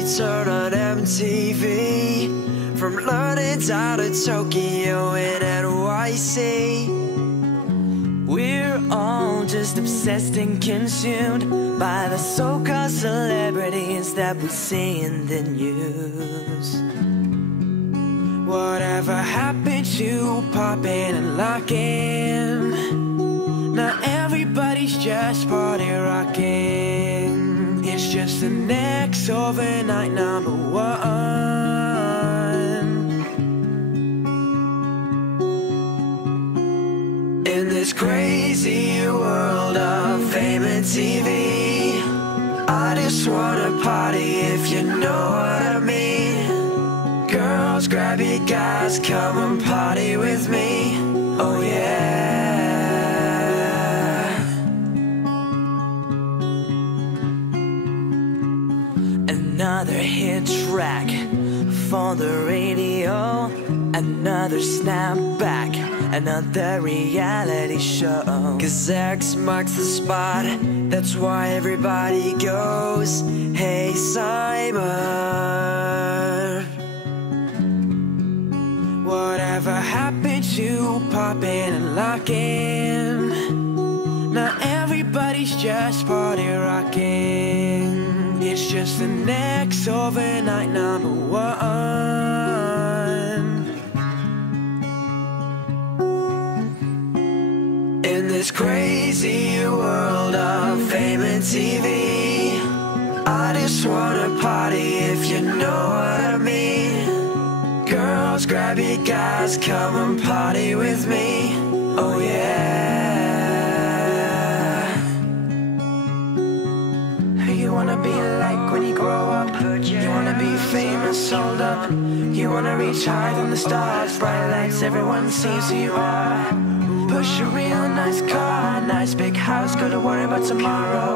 return on MTV. From London down to Tokyo and NYC. We're all just obsessed and consumed by the so-called celebrities that we see in the news. Whatever happened to popping and locking? Now everybody's just party rocking. It's just the next overnight #1. In this crazy world of fame and TV, I just wanna party, if you know what I mean. Girls, grab your guys, come and party with me. Oh yeah. Another hit track for the radio, another snapback, another reality show. 'Cause X marks the spot, that's why everybody goes. Hey Simon, whatever happened to popping and locking? Now everybody's just party rocking. It's just the next overnight #1. In this crazy world of fame and TV, I just wanna party, if you know what I mean. Girls, grab your guys, come and party with me. Oh yeah. Who you wanna be like when you grow up? You wanna be famous, sold up. You wanna reach higher than the stars. Bright lights, everyone sees who you are. Push a real nice car, nice big house, gotta worry about tomorrow.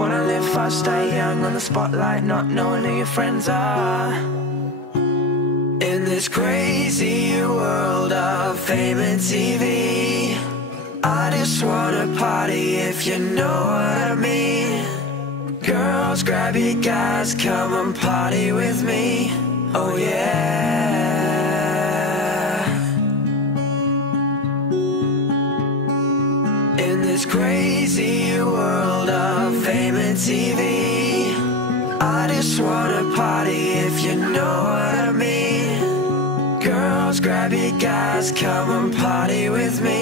Wanna live fast, die young, on the spotlight, not knowing who your friends are. In this crazy world of fame and TV, I just wanna party, if you know what I mean. Girls, grab your guys, come and party with me. Oh yeah. In this crazy world of fame and TV, I just wanna party, if you know what I mean. Girls, grab your guys, come and party with me.